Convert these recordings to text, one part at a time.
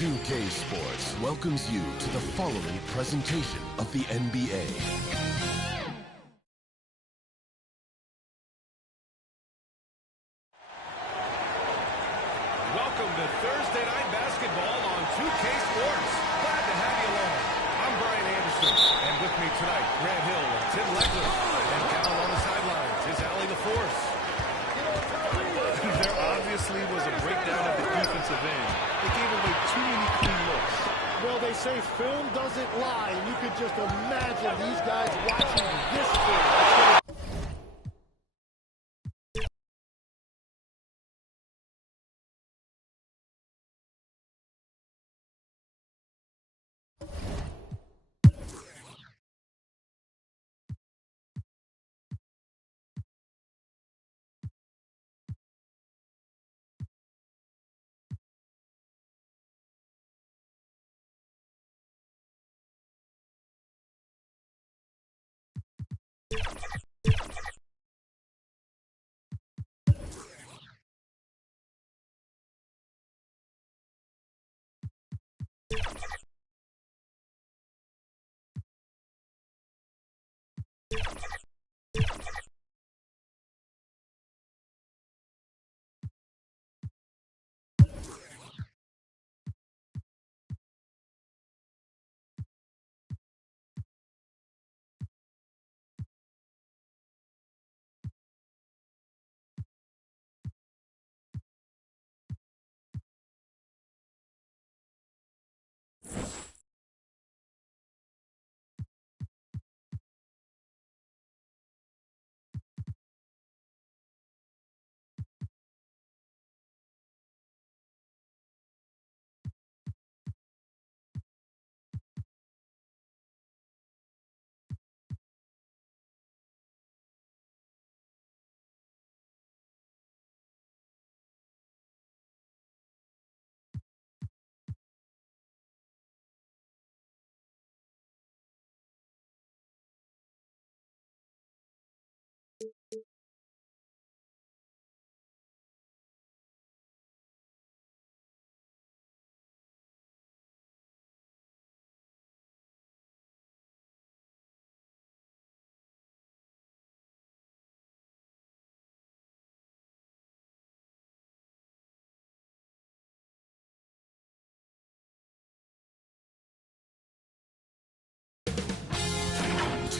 2K Sports welcomes you to the following presentation of the NBA. Welcome to Thursday Night Basketball on 2K Sports. Glad to have you along. I'm Brian Anderson, and with me tonight, Grant Hill and Tim Legler. And down on the sidelines is Allie LaForce. There obviously was a breakdown at the defensive end. They gave away too many clean looks. Well, they say film doesn't lie, and you could just imagine these guys watching this film.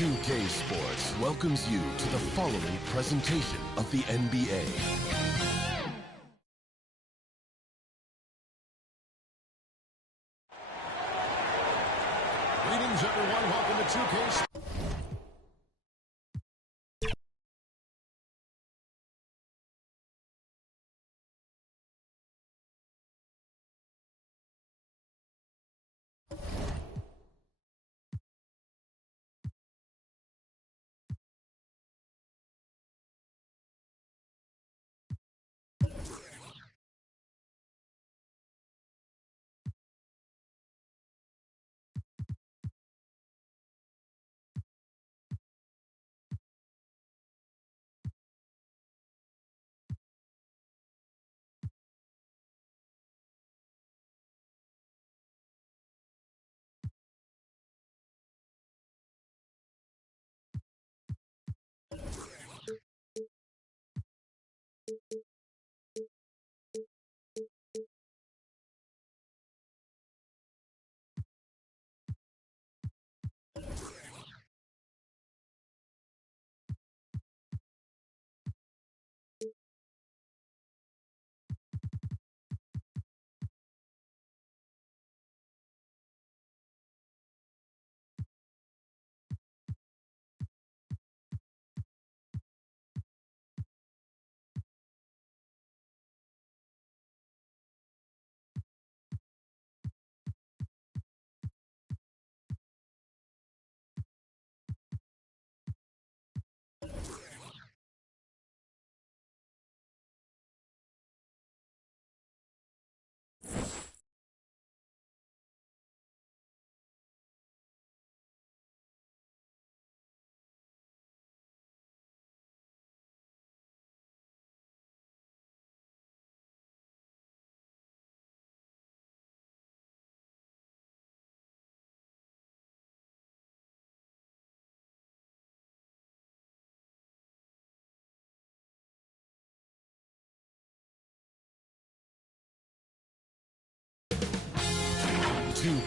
Two-K Sports welcomes you to the following presentation of the NBA. Greetings, everyone. Welcome to 2K Sports.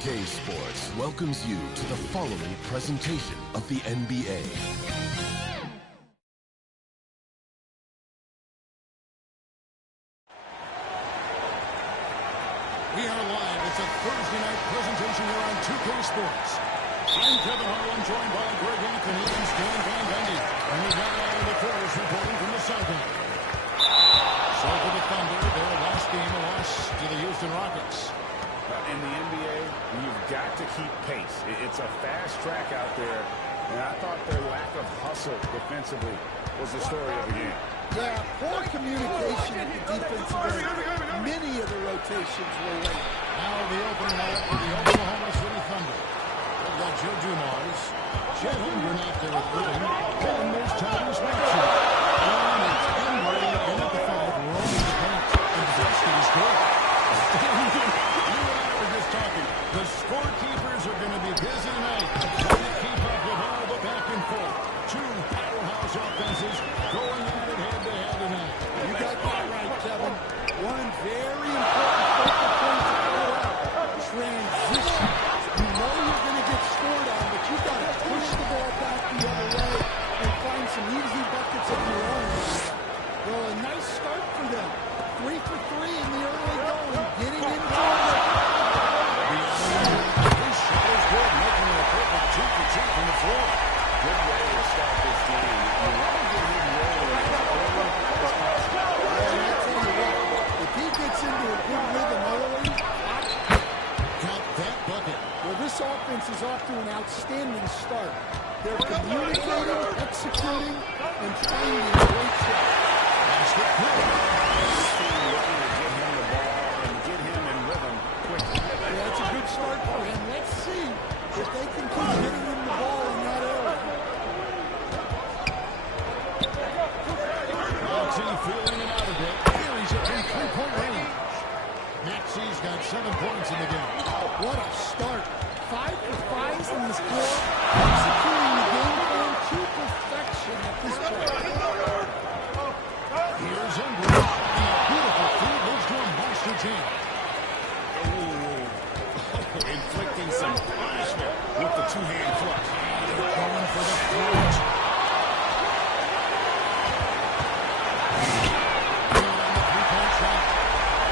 2K Sports welcomes you to the following presentation of the NBA. We are live. It's a Thursday night presentation here on 2K Sports. I'm Kevin Harlan, joined by Greg Anthony and Stan Van Gundy. And we got all of the players reporting from the sideline. So for the Thunder, their last game, a loss to the Houston Rockets. In the NBA, you've got to keep pace. It's a fast track out there, and I thought their lack of hustle defensively was the story of the game. Yeah, poor communication at the defensive end. Many of the rotations were late. Now the opening night for the Oklahoma City Thunder. They've got Joe Dumars, Chet Holmgren out there with Irving, and there's Tyrese Maxey. And it's Henry in at the 5, rolling the paint, and Boston is good. You and I were just talking. The scorekeepers are going to be busy tonight, trying to keep up with all the back and forth. Two powerhouse offenses going at it head-to-head tonight. You got that right, Kevin. One very important focal point to call out. Transition. You know you're going to get scored on, but you got to push the ball back the other way and find some easy buckets of your own. Well, a nice start for them. 3 for 3 in the early going, getting into it. His shot is good, making it a perfect 2 for 2 from the floor. Good way to start this game. You want to get him rolling as early as possible. And I tell you what, if he gets into a good rhythm early, Count that bucket. well, this offense is off to an outstanding start. They're communicating, executing, and finding great shots. Basket good. This team looking to get him the ball and get him in rhythm quickly. Yeah, it's a good start for him. Let's see if they can keep hitting him the ball in that area. Maxey feeling it out a bit. Here he's at three-point range. Maxey's got 7 points in the game. What a start. 5 for 5 from the floor, executing the game plan to perfection at this point. Here's Ingram. And a beautiful feed moves to a monster jam. Inflicting some punishment with the two-hand flush. They're going for the throat. And the three-point shot.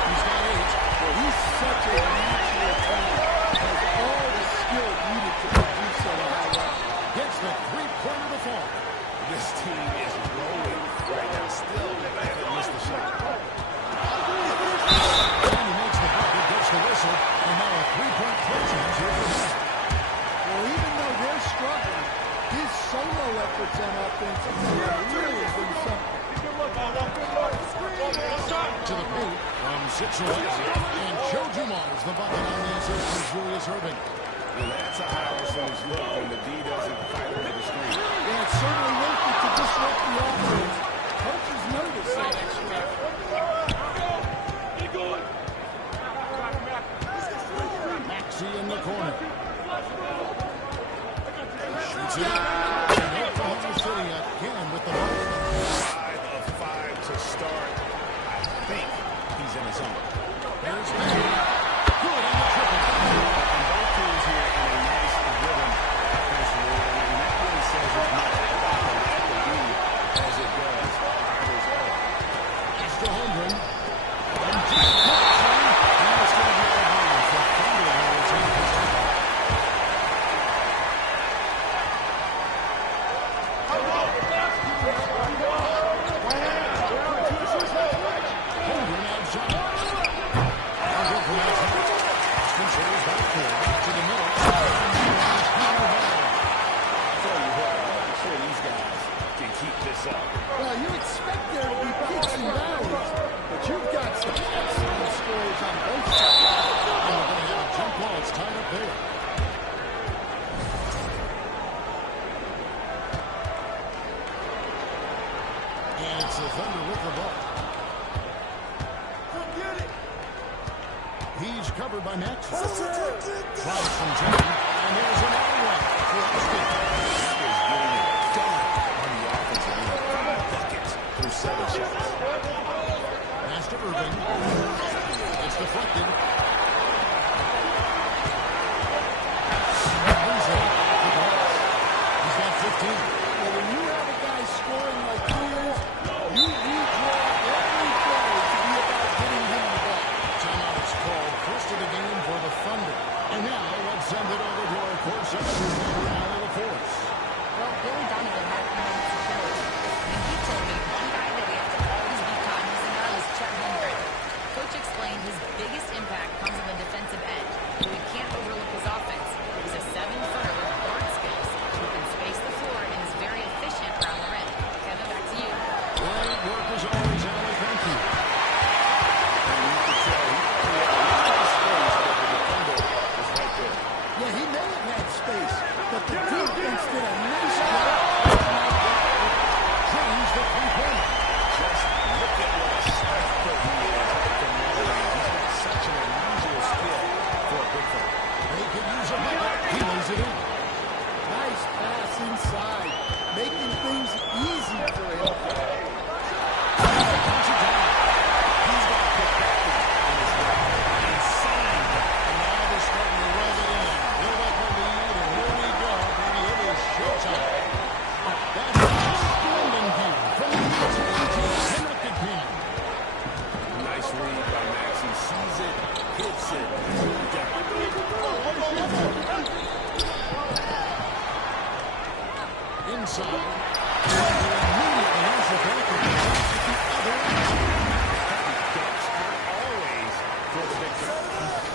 He's got 8. Well, he's such a natural talent. Has all the skill needed to produce at a high level. Gets the three-pointer to fall. This team is rolling right now. Still, they haven't missed a shot. And he makes the bucket, gets the whistle, and now a three-point closing is here for him. Well, even though they're struggling, his solo efforts on offense have really been something. To the paint from Sitchell. And Joe Dumars, the bucket on the assist for Julius Irving. And that's a high percentage look when the D doesn't fight over the screen. Yeah, it's certainly worth it to disrupt the offense. Coaches notice that extra effort. Maxey in the corner. Shoots it. And Oklahoma City again with the ball. 5 of 5 to start. I think he's in his zone. Here's Maxey. Good on the triple. And both teams here in a nice rhythm offensively. And that really says as much about the lack of D as it does either's own. Extra Holmgren. And deep connection. And it's going to be out of bounds. The Thunder will retain possession. Holmgren outside. And good for Maxey. Considers back to the middle. I'll tell you what, I'm sure these guys can keep this up. Well, you expect there to be peaks and valleys, but you've got some excellent scores on both sides. And we're going to have a jump ball. It's tied up there. And it's the Thunder with the ball. He's covered by Maxey. Flash from Jordan. And there's another one for Austin. He is getting it done on the offensive end. Buckets through 7 shots. Pass to Irving. It's deflected. inside, making things easy for him. He's got to put that in his way. Inside. And now they're starting to rub it in. Build up a lead, and here we go, baby. It is showtime. That's a standing view from the AT&T Connected Pin. Nice read by Maxey. Sees it, hits it. Inside. Immediately has the break at the other end. Ducks are always for the victor.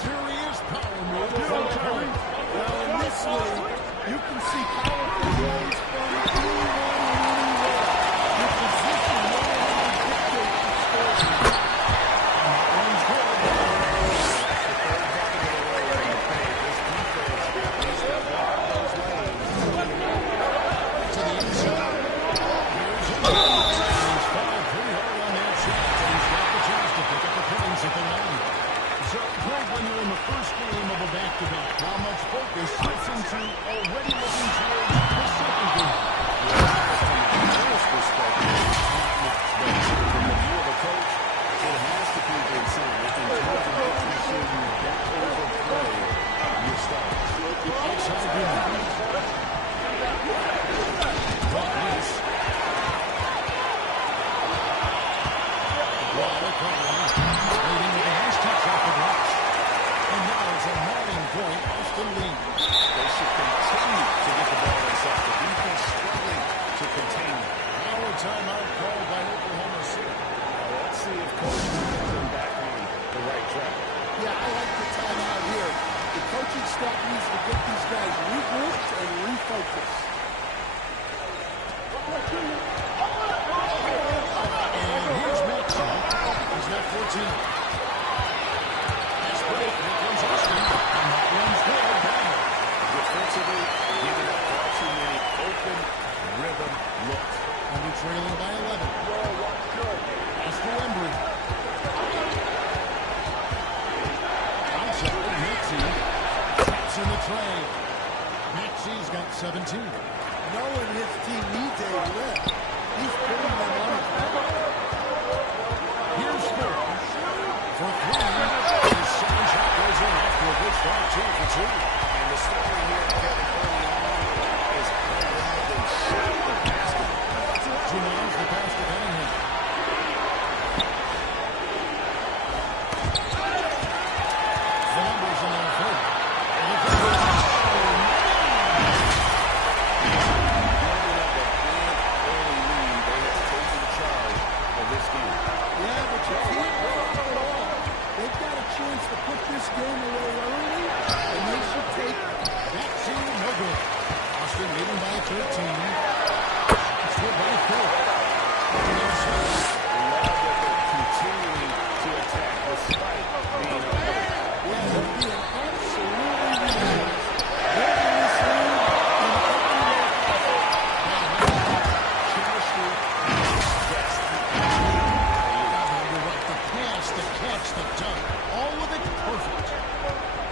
Serious power move from the point. Well, in this league, you can see powerful plays from anyone and anywhere. Your position will always dictate the score. One's good. To the inside. Here's him. He's fouled pretty hard on that shot, and he's got the chance to pick up the points at the line. So, Greg, when you're in the first game of a back-to-back, how much focus shifts into already looking towards the second game? From a player's perspective, not much. But from the view of a coach, it has to be insane. In terms of making sure you don't overplay your stars. Outside Dumars. Caught loose. Water Conley. Leading with a nice touch off the glass. And now it's a Martin point. Austin leads. They should continue to get the ball inside. The defense struggling to contain it. Now a timeout called by Oklahoma City. Now let's see if Coach can get them back on the right track. Yeah, I like the timeout here. The coaching staff needs to get these guys regrouped and refocused. And here's Maxey. He's got 14. Nice break. Here comes Austin. And that one's good. Down. Defensively, giving up far too many open rhythm looks. And we're trailing by 11. Pass to Embry. Outside, Maxey. Taps in the tray. Maxey's got 17. Knowing his team needs a lift, he's putting them on his back. Here's Spurs. For three. His second shot goes in after a good start, 2 for 2. And the story here, Kevin, early on is how well they shot the basketball. Dumars the pass to Cunningham. The numbers in their favor. Yeah, but you can't let it all. They've got a chance to put this game away early, and they should take it. That team, no good. Austin leading by 13. It's good by 4. Continuing to attack despite being up. Yeah, they're being absolutely relentless. Building this lead in every way. Chemistry. You're right. The pass, the catch, the dunk. All of it perfect.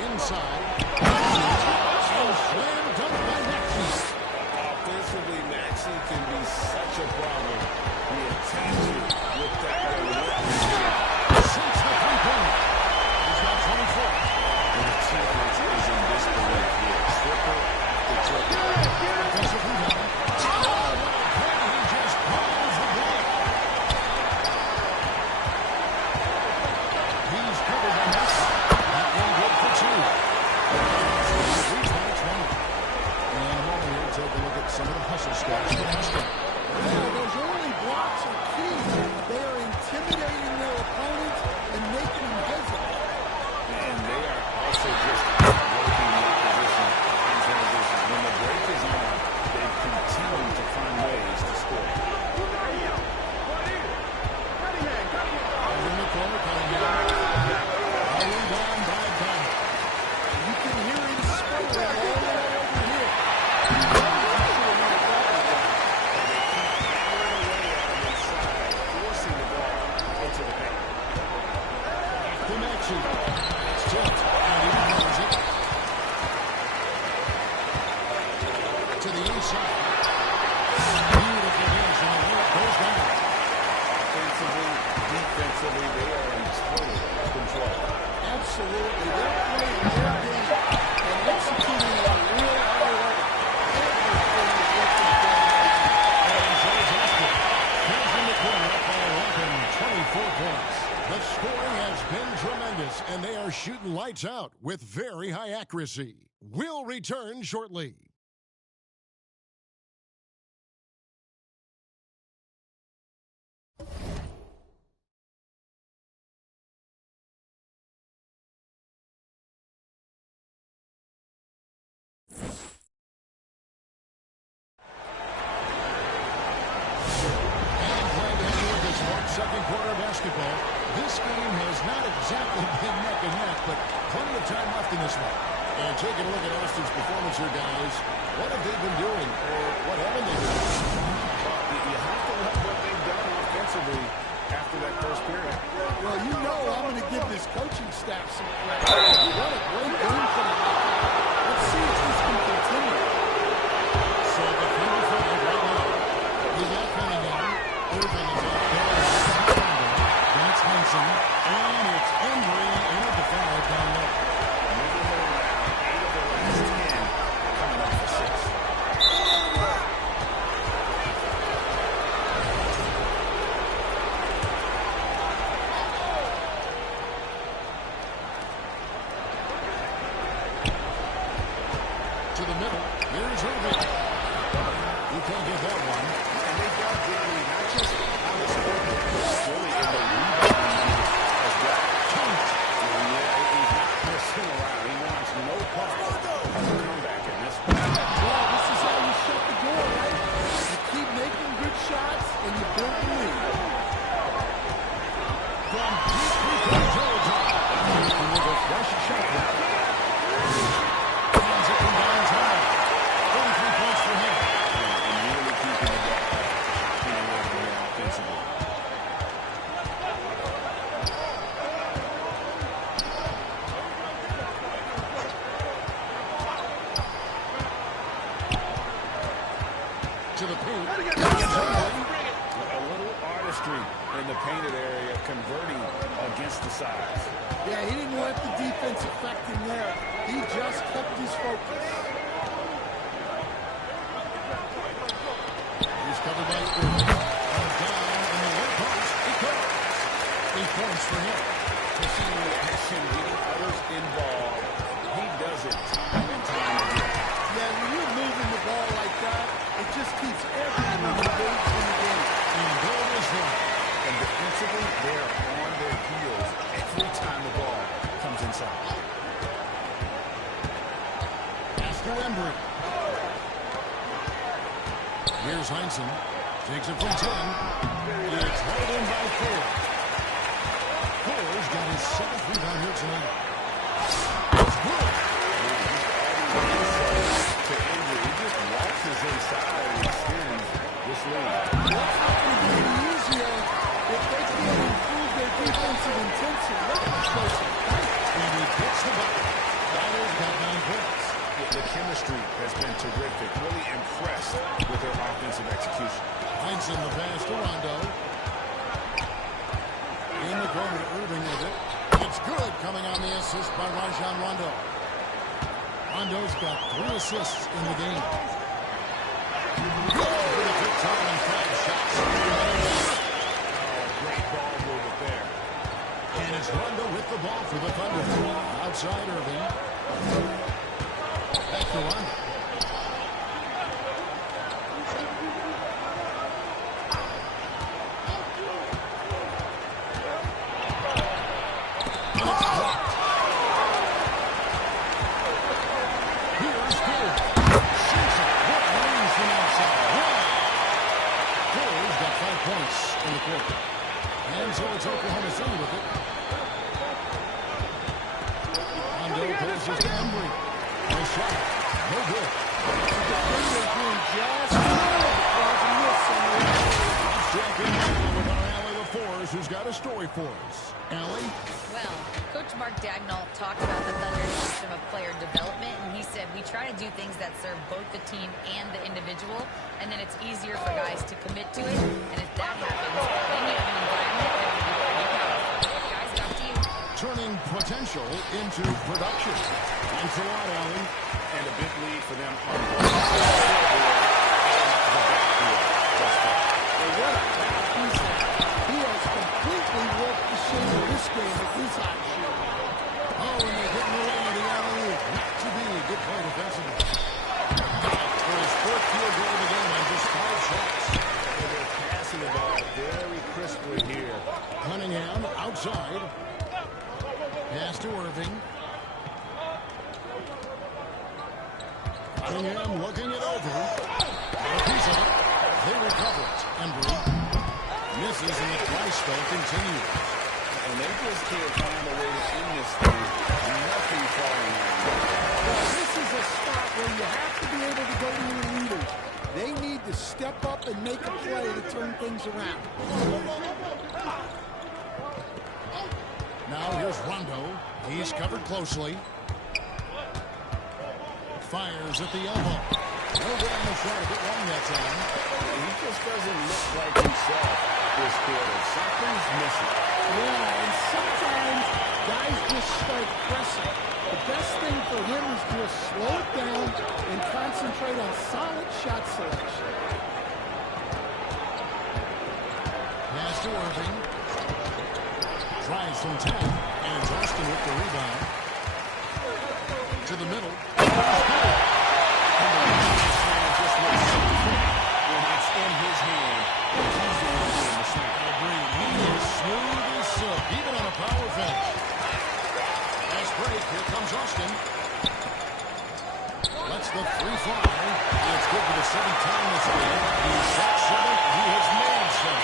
Inside. And slam dunk by Maxey. Offensively, Maxey can be such a problem. He attacks you with that relentless. Since the three-point. He's got 24. The defense is in disbelief here. Triple after triple. Defensive rebound. Oh, what a play. He just calls the block. He's covered by Maxey. That one good for 2. Leads by 20. And a moment here, take a look at some of the hustle stats for Austin. Yeah, those early blocks are key. They are intimidating their opponents and making them hesitate. And they are also just working their position in transition. When the break is on, they continue to find ways to score. In the corner, Cunningham. A rebound by Bennett. You can hear him sputtering all the way over here. Forcing the ball into the paint. To Maxey. It's tipped. And he recovers it. To the inside. Beautiful dish, and the layup goes down. Offensively, defensively, they are in total control. Absolutely. They're playing their game and executing at a real high level. Everything is working for them. And Joe Justin fills in the corner up by a whopping 24 points. The scoring has been tremendous, and they are shooting lights out with very high accuracy. We'll return shortly. Second quarter basketball. This game has not exactly been neck and neck, but plenty of time left in this one. And taking a look at Austin's performance here, guys, what have they been doing, or what haven't they been doing? You have to love what they've done offensively after that first period. Well, you know I'm going to give this coaching staff some credit. What a great game tonight. Let's see if this can continue. So the 3-5 right now. He's out coming down. Irving is out there. Then it's Henson. And it's Embry in at the 5 down low. Moving it around, 8 of the last 10 coming off the 6. To the middle. Here's Irving. He can't get that one. And they've got Dignity not just on the score, but really in the rebounding numbers as well. Yeah, he's not messing around. He wants no part of the comeback in this one. Well, this is how you shut the door, right? You keep making good shots, and you build the lead. From deep three-point Georgia. With a fresh shot clock. Hands it from downtown. 33 points for him. And really keeping the ball in a way here offensively. To the paint. A little artistry in the painted area, converting against the size. Yeah, he didn't let the defense affect him there. He just kept his focus. He's covered by Irving. And down in the left post. He covers. 8 points for him. To see the action, getting others involved, he does it time and time again. Yeah, when you're moving the ball like that, it just keeps everyone engaged in the game. And there is one. And defensively, they're on their heels every time the ball comes inside. Pass to Embry. Here's Heinsohn. Takes it from 10. It's held in by 4. Four's got his 7th rebound here tonight. It's good. To Embry, he just waltzes inside and extends this lead. What's not going to get any easier if they can't improve their defensive intensity? Look at this person. And he gets the bucket. Ryder's got 9 points. The chemistry has been terrific. Really impressed with their offensive execution. Heinsohn the pass to Rondo. In the corner to Irving with it. It's good coming on the assist by Rajon Rondo. Rondo's got 3 assists in the game. Good for the good time and 5 shots. Great ball movement there. And it's Rondo with the ball for the Thunder. Outside Irving. Back to Rondo. And it's blocked. Here's Hill. Shoots it. What range from outside? Wow. Hill's got 5 points in the quarter. And so it's Oklahoma City with it. Rondo passes to Embry. Nice shot. No good. The defender doing just good. There's a miss on the Let's check in now with our alley of fours who's got a story for us. Allie? Well, Coach Mark Dagnall talked about the Thunder's system of player development, and he said, we try to do things that serve both the team and the individual, and then it's easier for guys to commit to it, and if that happens, then you have an environment that can be pretty powerful. Guys, back to you. Turning potential into production. Thanks a lot, Allie. And a big lead for them on both sides. Well, what a pass he's had. He has completely worked the shape of this game with his hot shot. Oh, and they're getting away with the alley-oop. Not to be. Good play defensively. For his fourth field goal of the game on just 5 shots. And they're passing the ball very crisply here. Cunningham outside. Pass to Irving. Cunningham looking it over. A piece of it. They recover it. Embry misses, and the dry spell continues. And they just can't find a way to end this thing. Nothing falling out. Well, this is a spot where you have to be able to go to your leaders. They need to step up and make a play to turn things around. Now here's Rondo. He's covered closely. Fires at the elbow. No good on the shot. A bit long that time. He just doesn't look like himself this quarter. Something's missing. Yeah, and sometimes guys just start pressing. The best thing for him is to just slow it down and concentrate on solid shot selection. Pass to Irving. Drives from 10. And Austin with the rebound. To the middle. Just looks so quick when it's in his hand. He's the one doing the snap. Agreed. He is smooth as silk, even on a power finish. Nice break. Here comes Austin. Lets the 3 fly. It's good for the 7th time this game. He's shot 7. He has made 7.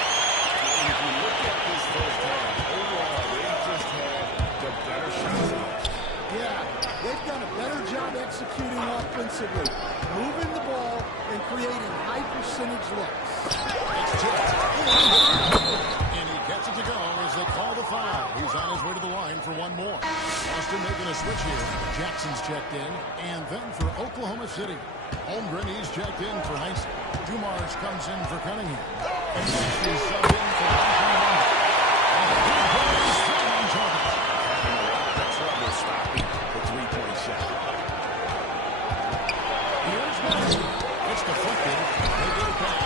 If you look at this first half, overall, they just had the better shots. Yeah, they've done a better job executing offensively, moving the ball and creating high percentage looks. It's tipped. And he gets it to go as they call the foul. He's on his way to the line for one more. Austin making a switch here. Jackson's checked in. And then for Oklahoma City, Holmgren, he's checked in for Heinz. Dumars comes in for Cunningham. And he's subbed in for Anthony. And he's still on target. Having a lot of trouble stopping the three-point shot. Here's Maxey. It's deflected. They get it back.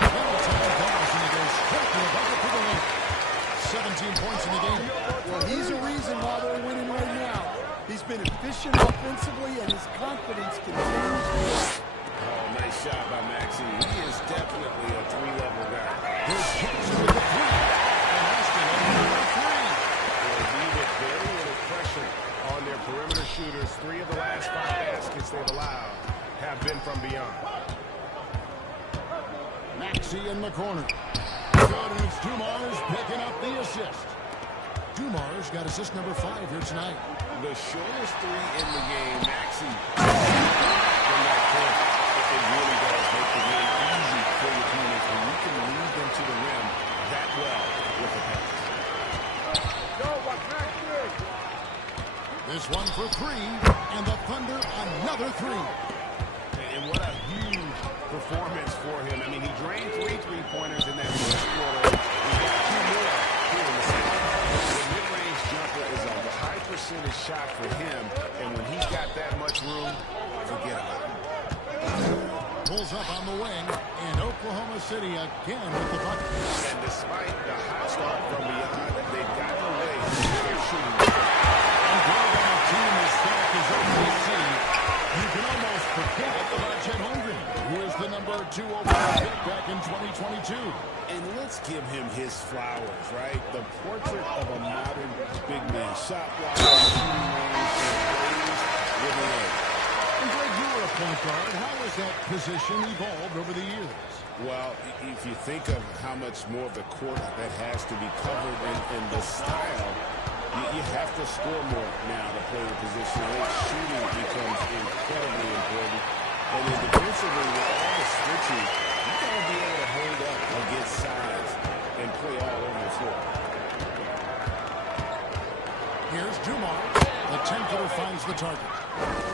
Now time comes, and he goes straight to the bucket for the win. 17 points in the game. Well, he's a reason why they're winning right now. He's been efficient offensively, and his confidence continues to grow. Oh, nice shot by Maxey. He is definitely a three-level guy. Here's Jackson with the 3. And Austin over the 3. He with very little pressure on their perimeter shooters. 3 of the last 5 baskets they've allowed have been from beyond. Maxey in the corner. Good, and it's Dumars picking up the assist. Dumars got assist number 5 here tonight. The shortest 3 in the game, Maxey. From that point, it really does make the game easy for your opponents when you can lead them to the rim that well with a pass. This one for 3, and the Thunder another 3. And what a huge performance for him. I mean, he drained 3 three-pointers in that first quarter. He's got 2 more here in the second. The mid-range jumper is a high percentage shot for him, and when he's got that much room, forget about it. Pulls up on the wing, and Oklahoma City again with the bucket. And despite the hot start from beyond, they've gotten away from their shooting. And growing on a team as stacked as OKC, you can almost forget about Chet Holmgren, who is the number 2 overall pick back in 2022. And let's give him his flowers, right? The portrait of a modern big man. Shot-wise, shooting range, and plays with a leg. And Greg, you were a point guard. How has that position evolved over the years? Well, if you think of how much more of the court that has to be covered in the style, you have to score more now to play the position. I think shooting becomes incredibly important. And then defensively, with all the switching, you got to be able to hold up the target.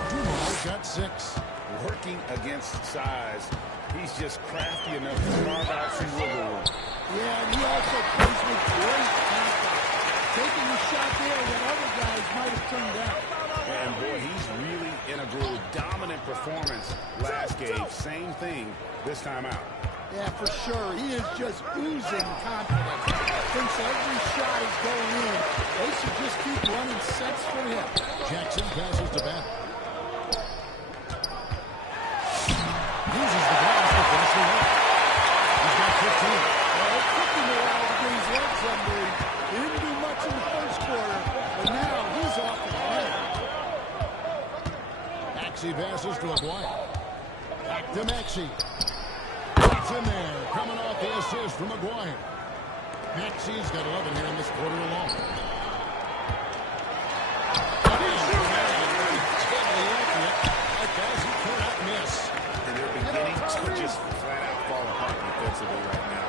Dumas got 6. Working against size, he's just crafty enough to carve out some wiggle room. Yeah, and he also plays with great confidence. Taking the shot there when other guys might have turned down. And boy, he's really in a groove. Dominant performance last game. Same thing this time out. Yeah, for sure. He is just oozing confidence. Thinks every shot is going in. They should just keep running sets for him. Jackson passes to Bennett. Uses the glass to finish the run. He's got 15. Well, it took him a while to get his legs under him. He didn't do much in the first quarter, but now he's off the line. Maxey passes to Aguirre. Back to Maxey. It's in there, coming off the assist from Aguirre. Maxey's got 11 here in this quarter alone. And they're beginning to just flat out fall apart defensively right now,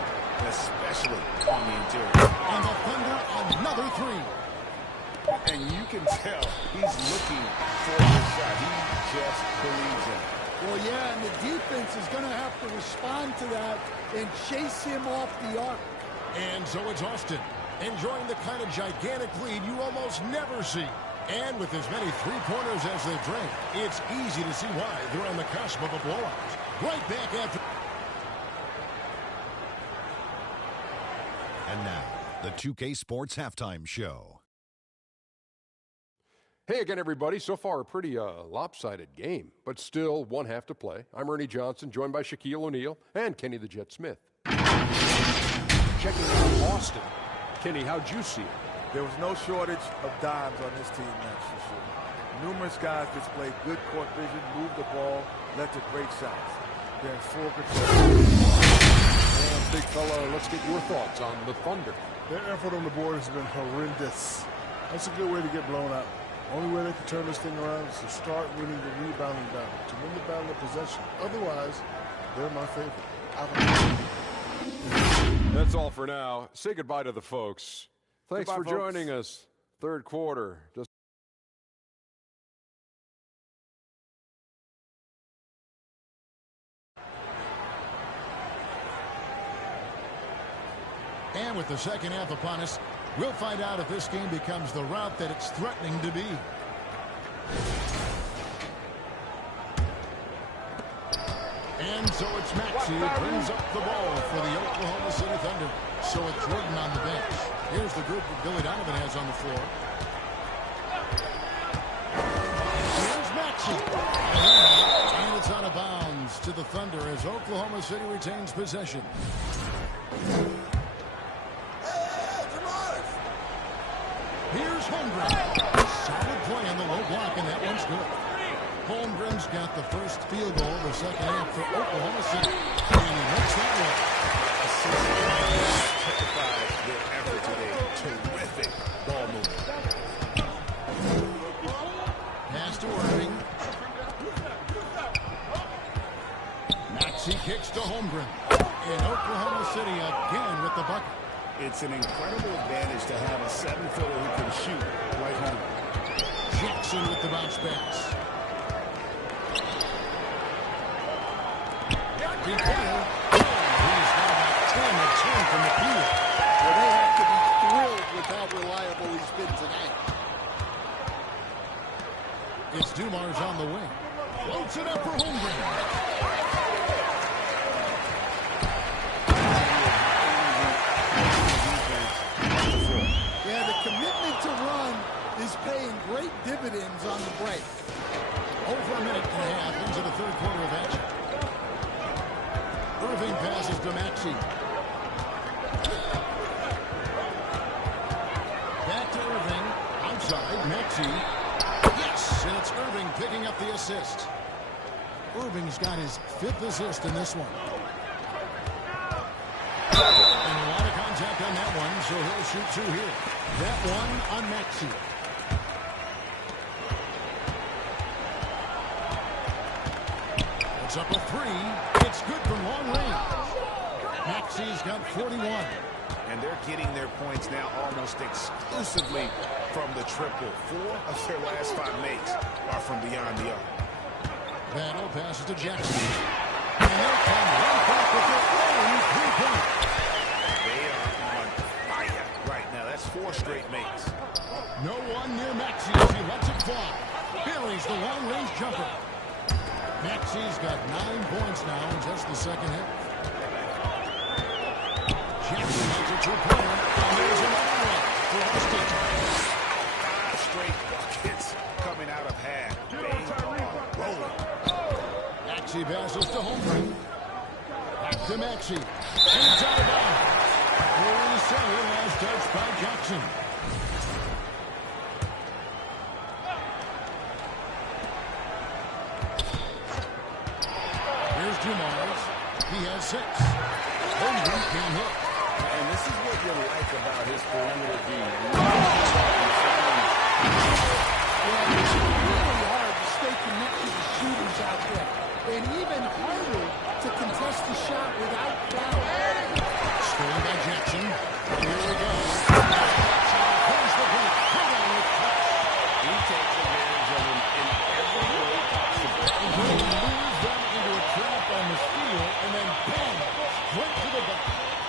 especially on the interior. And the Thunder another 3. And you can tell he's looking for this shot. He just believes in it. Well, yeah, and the defense is going to have to respond to that and chase him off the arc. And so it's Austin, enjoying the kind of gigantic lead you almost never see. And with as many three-pointers as they drain, it's easy to see why they're on the cusp of a blowout. Right back after. And now, the 2K Sports Halftime Show. Hey again, everybody. So far, a pretty lopsided game, but still one half to play. I'm Ernie Johnson, joined by Shaquille O'Neal and Kenny the Jet Smith. Checking out Austin. Kenny, how'd you see it? There was no shortage of dimes on this team, that's for sure. Numerous guys displayed good court vision, moved the ball, led to great shots. They're in full control. And big fella, let's get your thoughts on the Thunder. Their effort on the board has been horrendous. That's a good way to get blown out. Only way they can turn this thing around is to start winning the rebounding battle, to win the battle of possession. Otherwise, they're my favorite. That's all for now. Say goodbye to the folks. Thanks Goodbye, for folks. joining us. Third quarter. And with the second half upon us, we'll find out if this game becomes the route that it's threatening to be. And so it's Maxey who brings up the ball for the Oklahoma City Thunder. So it's Jordan on the bench. Here's the group that Billy Donovan has on the floor. Here's Maxey. And it's out of bounds to the Thunder as Oklahoma City retains possession. Here's Holmgren. Solid play on the low block, and that one's good. Holmgren's got the first field goal of the second half for Oklahoma City. And he makes that one. Typifies their effort today. Terrific ball movement. Pass to Irving. Maxey kicks to Holmgren. And Oklahoma City again with the bucket. It's an incredible advantage to have a 7-footer who can shoot right home. Jackson with the bounce pass. He's now got 10 of 10 from the field. Well, they have to be thrilled with how reliable he's been tonight. It's Dumars on the wing. Floats it up for Holmgren. Yeah, the commitment to run is paying great dividends on the break. Over a minute and a half into the third quarter of action. Irving passes to Maxey. Back to Irving. Outside, Maxey. Yes, and it's Irving picking up the assist. Irving's got his 5th assist in this one. And a lot of contact on that one, so he'll shoot 2 here. That one on Maxey. It's up a 3. It's good from long range. Maxey's got 41. And they're getting their points now almost exclusively from the triple. 4 of their last 5 makes are from beyond the arc. Battle passes to Jackson. And they'll come right back with their own 3-point. They are on fire right now. That's 4 straight makes. No one near Maxey as he lets it fly. Buries the long-range jumper. Maxey's got 9 points now in just the second half. Jackson has a 2-pointer. And there's another one for Austin. 5 straight buckets coming out of half. They are rolling. Maxey passes to Holmgren. Back to Maxey. And it's out of bounds. Early save as touched by Jackson. Here's Dumars. He has 6. Holmgren can hit. And this is what you like about his perimeter D. Yeah, it's really hard to stay connected to shooters out there. And even harder to contest the shot without foul. Scoring by Jackson. Here we go. Here's the break. Hold on with touch. He takes advantage of him in every way possible. He moves them into a trap on the steal, and then bam, straight to the back.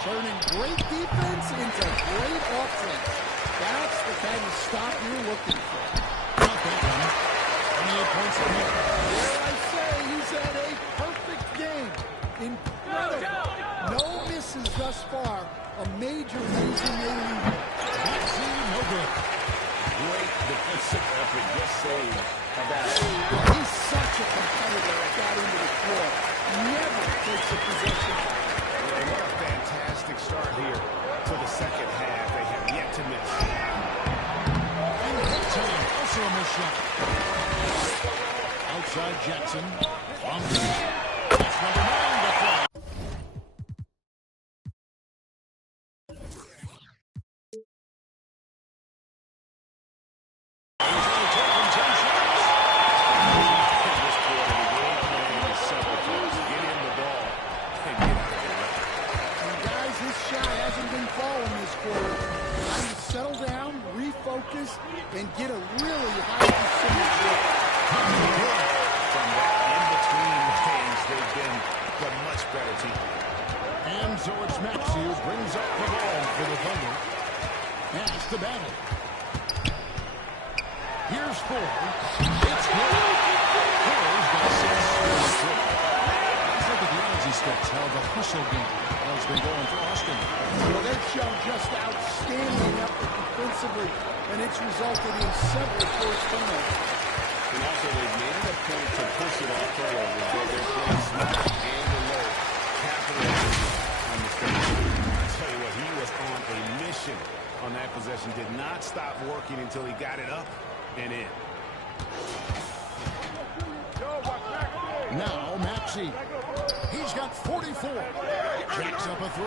Turning great defense into great offense. That's the kind of stop you're looking for. Not that one. 28 points for him. Dare I say he's had a perfect game. Incredible. No misses thus far. A major reason they lead. Maxey, no good. Great defensive effort. Just saved about it. He's such a competitor at that end of the floor. Never takes a possession. What a fantastic start here to the second half. They have yet to miss. And that time, also a missed shot. Outside Jackson. From deep. That's number 9 to fly. And get a really high percentage rate. From that in-between things, they've been the much better team. And so it's Maxey who brings up the ball for the Thunder. Pass to Battle. Here's 4. It's good. Here's got 6. Let's look at the energy steps, how the hustle game has been going for Austin. Well, they've shown just outstanding effort defensively, and it's resulted in several forced turnovers. And also, they've made it a point to push it off turnovers. They're playing smart and alert, capitalizing on mistakes. I tell you what, he was on a mission on that possession. Did not stop working until he got it up and in. Now Maxey. He's got 44. Jacks up a 3.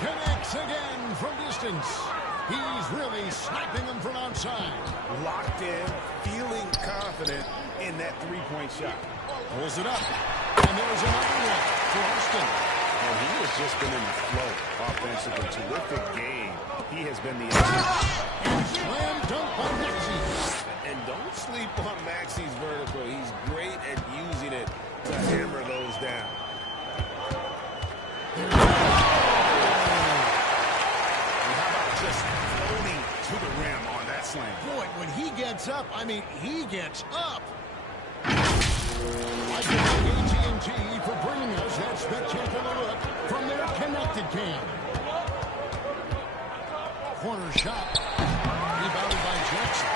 Connects again from distance. He's really sniping them from outside. Locked in, feeling confident in that 3-point shot. Pulls it up. And there's another one for Austin. And he has just been in the flow offensively. Terrific game. He has been the engine. And slam dunk by Maxey. And don't sleep on Maxey's vertical. He's great at using it to hammer those down. And how about just floating to the rim on that slam? Boy, when he gets up, I mean, he gets up. I thank AT&T for bringing us that spectacular look from their connected cam. Corner shot. Rebounded by Jackson.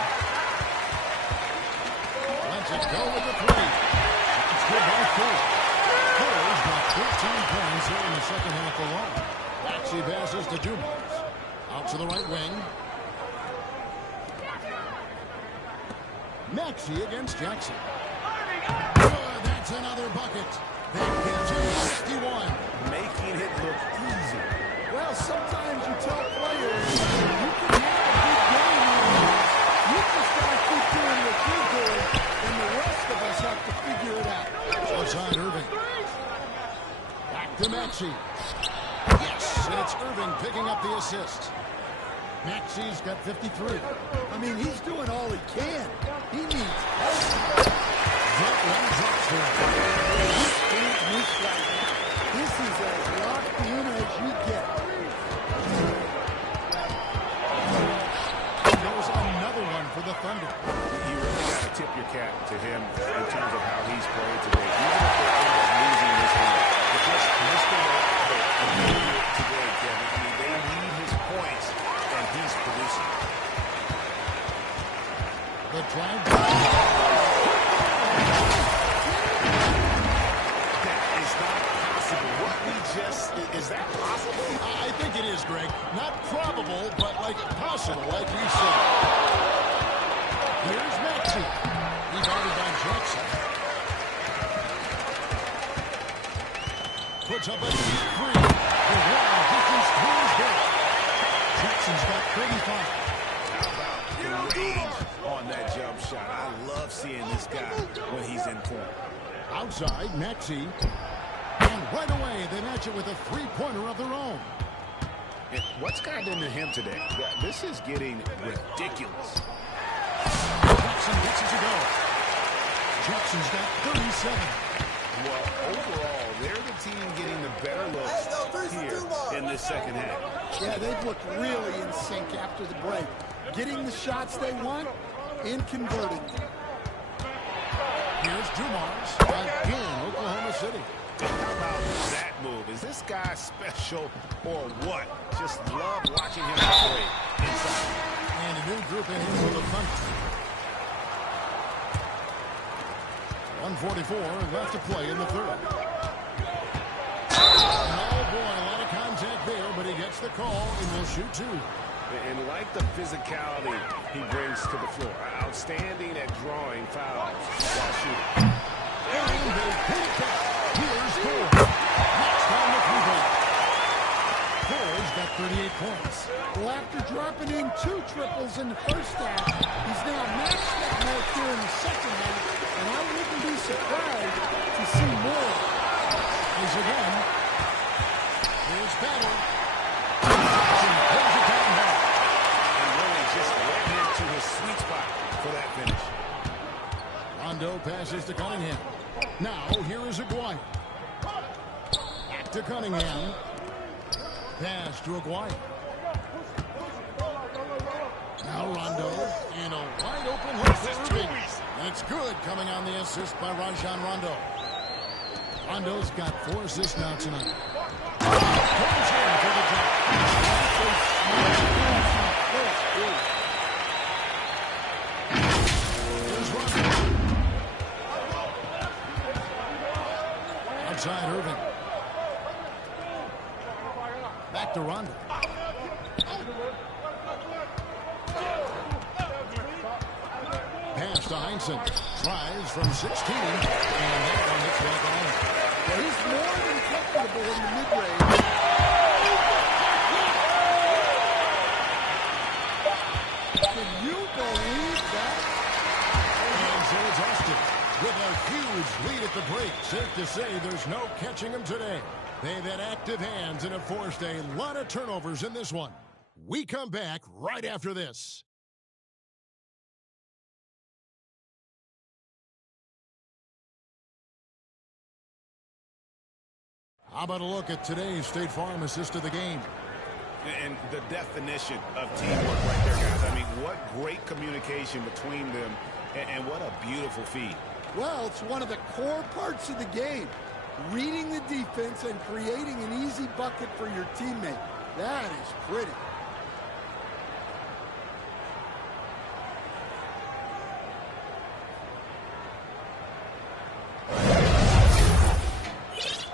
Lets it go with the 3. It's good by 4. Cole's got 13 points here in the second half alone. Maxey passes to Dumars. Out to the right wing. Maxey against Jackson. Oh, that's another bucket. That gives him 61. Making it look easy. Well, sometimes you tell players you can have a good game. You just got to keep doing what you're doing, and the rest of us have to figure it out. Outside Irving. Back to Maxey. Yes, and it's Irving picking up the assist. Maxey's got 53. I mean, he's doing all he can. He needs help. That one drops there. He's ain't missed right now. This is as locked in as you get. And there's another one for the Thunder. You really got to tip your cap to him in terms of how he's played today. Even if they end up losing this game, it's just Mr. Reliable today, Kevin. I mean, they need his points, and he's producing. The drive. That is not possible. What we just... Is that possible? I think it is, Greg. Not probable, but like possible, like you said. Here's Maxey. Rebounded by Jackson. Puts up a deep three. The wall distance to his goal. Jackson's got 35. How about the range on that jump shot? I love seeing this guy when he's in form. Outside, Maxey. And right away, they match it with a three-pointer of their own. And what's gotten into him today? This is getting ridiculous. Jackson gets it to go. Jackson's got 37. Well, overall, they're the team getting the better looks here in this second half. Yeah, they've looked really in sync after the break. Getting the shots they want and converting them. Here's Dumars again, Oklahoma City. How about that move? Is this guy special or what? Just love watching him play inside. And a new group in here for the Thunder. 1:44 left to play in the third. Oh boy, a lot of contact there, but he gets the call and will shoot two. And like the physicality he brings to the floor, outstanding at drawing fouls while shooting. And they hit it back. Here's Ford. Next on the three-point. Ford's got 38 points. Well, after dropping in 2 triples in the first half, he's now matched that mark here in the second half, and I wouldn't be surprised to see more. Here's again. Here's Battle. Pulls it down hard. And really just led him to his sweet spot for that finish. Rondo passes to Cunningham. Now, here is Aguirre. Back to Cunningham. Pass to Aguirre. Now Rondo in a wide open look for Irving. And it's good coming on the assist by Rajon Rondo. Rondo's got 4 assists now tonight. Comes in for the drop. Here's Rondo. Outside Irving. Back to Rondo. Pass to Heinsohn. Tries from 16. And that one hits back on. Well, he's more than comfortable in the mid-range. Can you believe that? And so it's Austin with a huge lead at the break. Safe to say there's no catching him today. They've had active hands and have forced a lot of turnovers in this one. We come back right after this. How about a look at today's State Farm assist of the game? And the definition of teamwork right there, guys. I mean, what great communication between them, and what a beautiful feed. Well, it's one of the core parts of the game. Reading the defense and creating an easy bucket for your teammate. That is pretty.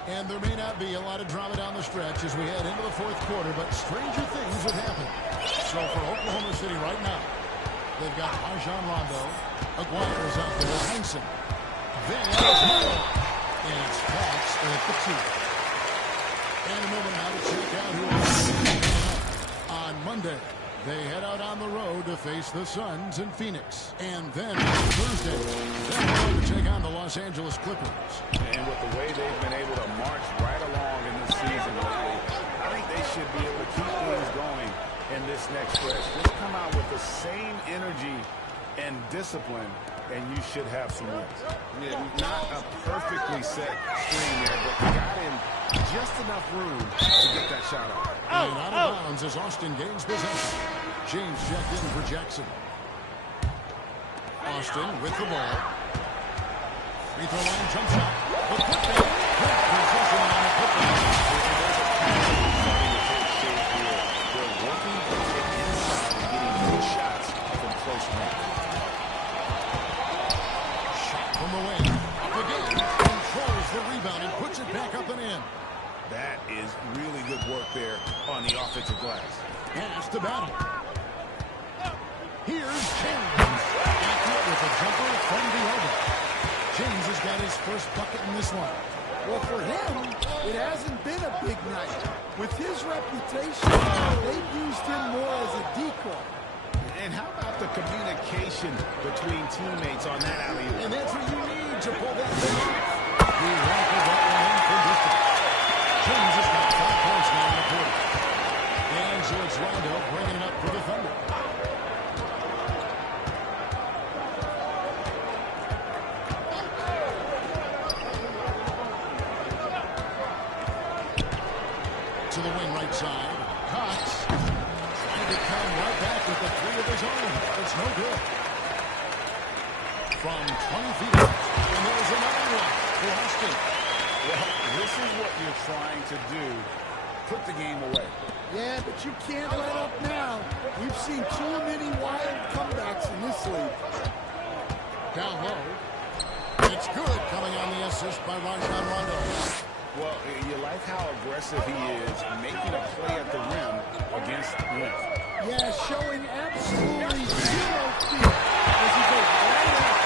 And there may not be a lot of drama down the stretch as we head into the fourth quarter, but stranger things have happened. So for Oklahoma City right now, they've got Rajon Rondo. Aguirre's out there with Heinsohn. Then it's Miller. And it's Fox at the 2. And a moment now to check out who will on Monday. They head out on the road to face the Suns in Phoenix. And then Thursday, they're going to take on the Los Angeles Clippers. And with the way they've been able to march right along in this season lately, I think they should be able to keep things going in this next stretch. Just come out with the same energy and discipline, and you should have some wins. Yeah, not a perfectly set screen there, but got in just enough room to get that shot out. And out of bounds as Austin gains possession. James checked in for Jackson. Austin with the ball. Free throw line jump shot. The putback. Great position on the putback. They're working to get inside and getting good shots from close range. Shot from the wing. Up again. Controls the rebound and puts it back up and in. That is really good work there on the offensive glass. Pass to Battle. Here's James. Accurate with a jumper from the elbow. James has got his first bucket in this one. Well, for him, it hasn't been a big night. With his reputation, they've used him more as a decoy. And how about the communication between teammates on that alley-oop? And that's what you need to pull that thing off. He rifled that one in from distance. James has got 5 points now in the quarter. And so it's Rondo bringing it up for the Thunder. To the wing right side. Cox trying to come right back with the 3 of his own. It's no good. From 20 feet out. And there's another one for Austin. Well, this is what you're trying to do. Put the game away. Yeah, but you can't let up now. We've seen too many wild comebacks in this league. Down low. It's good coming on the assist by Rajon Rondo. Well, you like how aggressive he is making a play at the rim against length. Yeah, showing absolutely zero fear as he goes right after.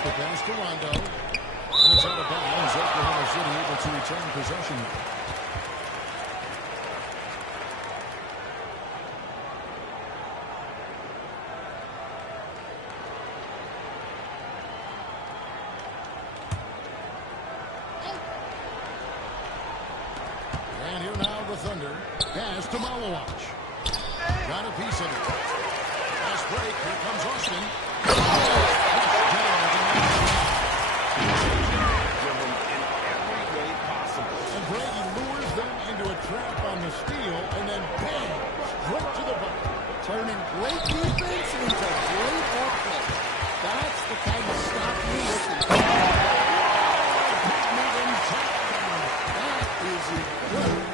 The pass to Rondo. And it's out of bounds. Oklahoma City able to return possession. And here now the Thunder. Pass to Malawach. Got a piece of it. Fast break. Here comes Austin. Trap on the steal, and then bang, right to the bucket. Turning great defense into great offense. That's the kind of stop you're looking for. That is incredible.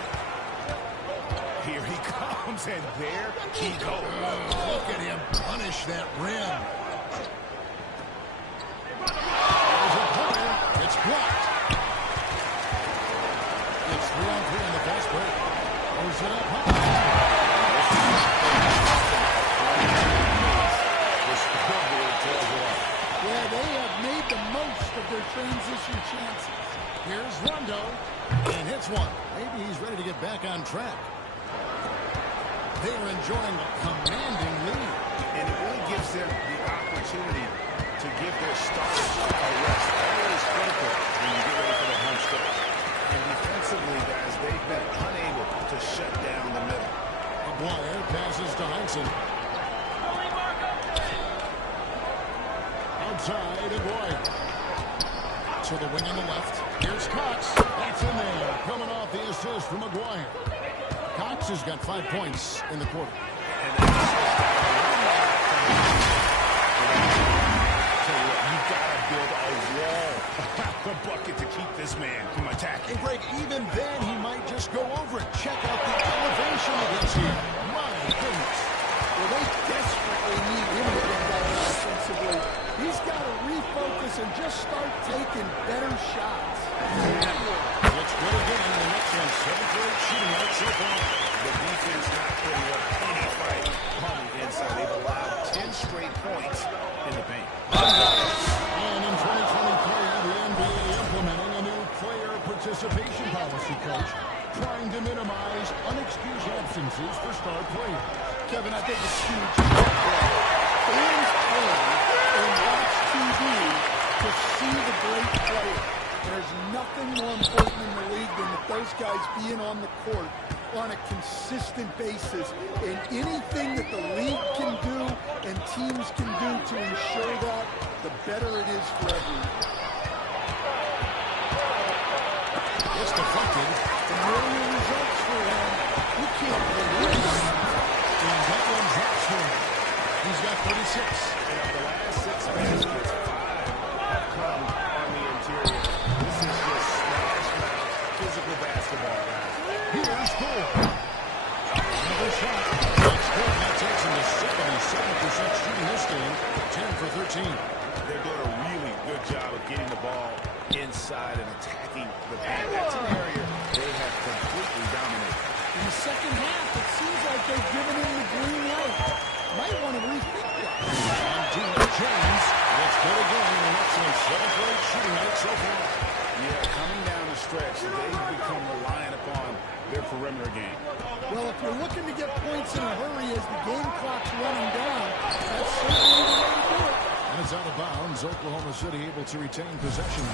Here he comes, and there he goes. Look at him punish that rim. There's a corner. It's blocked. It's 3-on-3 in the fast break. Throws it up high. Yeah, they have made the most of their transition chances. Here's Rondo, and hits one. Maybe he's ready to get back on track. They are enjoying a commanding lead. and it really gives them the opportunity to give their starters a rest. Always critical when you get ready for the home stretch. And defensively, guys, they've been unable to shut down the middle. McGuire passes to Heinsohn. Outside, Aguirre. To the wing on the left. Here's Cox. That's in there. Coming off the assist from Aguirre. Cox has got 5 points in the quarter. You've got to build a wall around the bucket to keep this man from attacking. And Greg, even then, he might just go over it. Check out the elevation against here. My goodness. Well, they desperately need him to get better offensively. He's got to refocus and just start taking better shots. It's good again. The next one, 7 for 8 shooting night so far. The defense not putting up any fight on the inside. They've allowed 10 straight points in the paint. And in 2023, the NBA implementing a new player participation policy, coach, trying to minimize unexcused absences for star players. Kevin, I think it's huge. Fans play and watch TV to see the great player. There's nothing more important in the league than that those guys being on the court on a consistent basis. And anything that the league can do and teams can do to ensure that, the better it is for everyone. It's deflected. Familiar results for him. You can't believe it. And that one drops for him. He's got 36. And of the last 6 baskets, 5 have come on the interior. This is just smash-mouth physical basketball, guys. Here's Cole. Another shot. That's good. That takes him to 77% shooting this game. 10 for 13. They're doing a really good job of getting the ball inside and attacking the paint. That's an area they have completely dominated. In the second half, it seems like they've given him the green light. Might want to rethink that. And James. Let's go again. And that's a 7 for 8 shooting night so far. Yeah, coming down the stretch, they've become reliant upon their perimeter game. Well, if you're looking to get points in a hurry as the game clock's running down, that's certainly the way to do it. And it's out of bounds. Oklahoma City able to retain possession.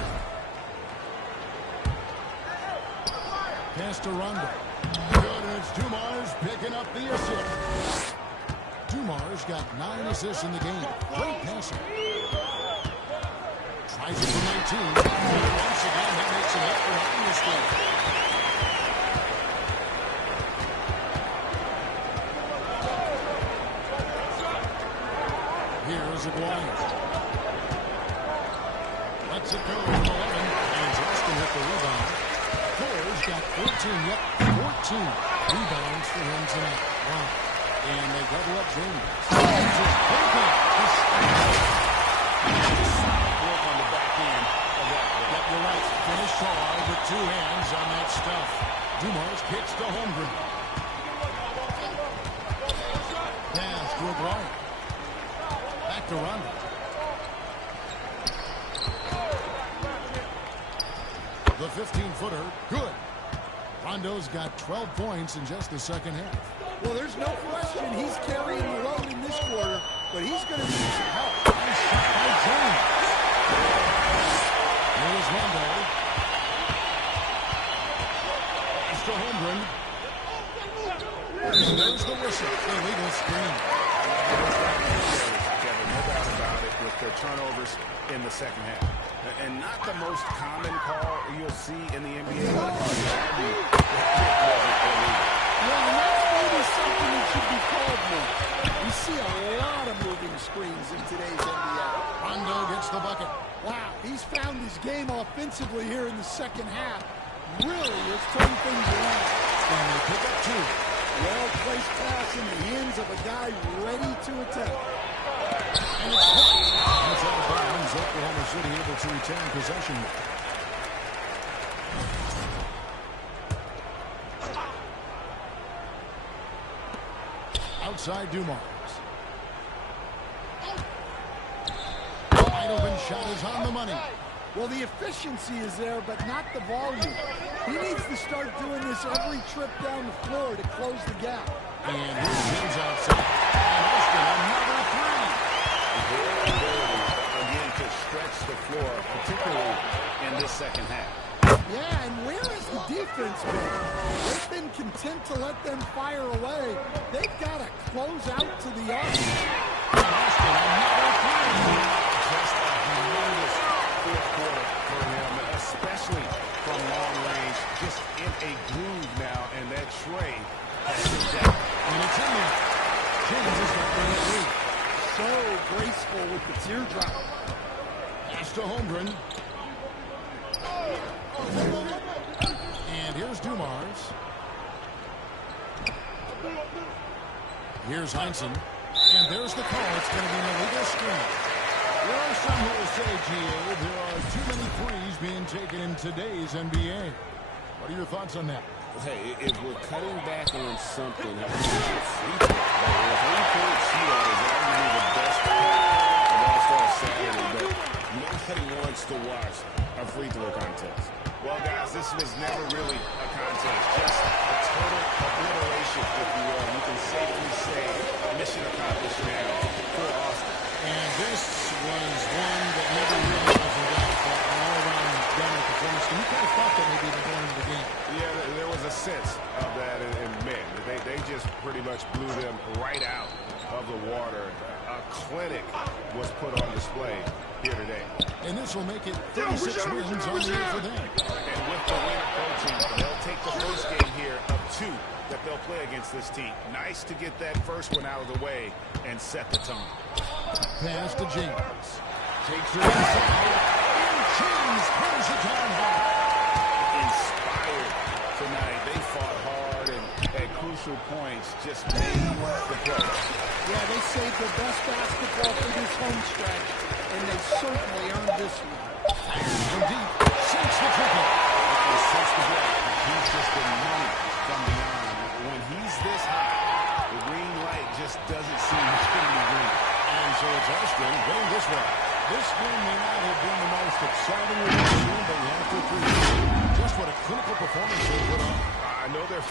Pass to Rondo. Good, and it's Dumars picking up the assist. Dumars got 9 assists in the game. Great passing. Tries it from 19. And once again, that makes an extra in this game. Here's Aguirre. Lets it go from 11. And Justin with the rebound. Core's got 14. Yep, 14 rebounds for him tonight. Wow. And they double up James. Work on the back end of that play. Yep, you're right. Finished hard with 2 hands on that stuff. Dumars kicks to Holmgren. Pass to Aguirre. Back to Rondo. The 15-footer, good. Rondo's got 12 points in just the second half. Well, there's no question he's carrying the load in this quarter, but he's going to need some help. Nice shot by James. Here's Rondo. It's to Holmgren. And there's the whistle. Illegal screen. Kevin, no doubt about it with their turnovers in the second half. And not the most common call you'll see in the NBA. Well, and that's maybe something that should be called more. We see a lot of moving screens in today's NBA. Rondo gets the bucket. Wow, he's found his game offensively here in the second half. Really has turned things around. And they pick up 2. Well-placed pass in the hands of a guy ready to attack. And it's blocked. That's out of bounds. Oklahoma City able to retain possession. Outside Dumars. Wide open shot is on the money. Well, the efficiency is there, but not the volume. He needs to start doing this every trip down the floor to close the gap. And here's James outside. And Austin, another away. They've got to close out to the arc. Just a humongous fourth quarter for him, especially from long range. Just in a groove now, and that tray has been down. And it's in there. James has got the lead. So graceful with the teardrop. Pass to Holmgren. And here's Dumars. Here's Heinsohn. And there's the call. It's going to be an illegal screen. There are some who will say, GA, there are too many threes being taken in today's NBA. What are your thoughts on that? Hey, if we're cutting back on something, I think it's free throw. The three-point shootout is arguably the best part of All-Star Saturday, but nobody wants to watch a free throw contest. Well, guys, this was never really a contest, just a total obliteration, if you will. You can safely say mission accomplished now for Austin. And this was one that never really wasn't down for an all-around dominant performance. And you kind of thought that maybe they're going into the game. Yeah, there was a sense of that in men. They just pretty much blew them right out of the water. A clinic was put on display here today. And this will make it 36 wins on the year for them. And with the win approaching, they'll take the first game here of 2 that they'll play against this team. Nice to get that first one out of the way and set the tone. Pass to James. Takes it inside. And James brings it down hard. Inspired tonight. They fought hard and at crucial points just made the play. Yeah, they saved the best basketball for this home stretch, and they certainly earned this one. Fires from deep. Sinks the triple. And sets the block. He's just been money from beyond. When he's this high, the green light just doesn't seem to be green. And so it's Austin winning this one. This game may not have been the most exciting we've seen, but after 3, just what a critical performance they put on. I know they're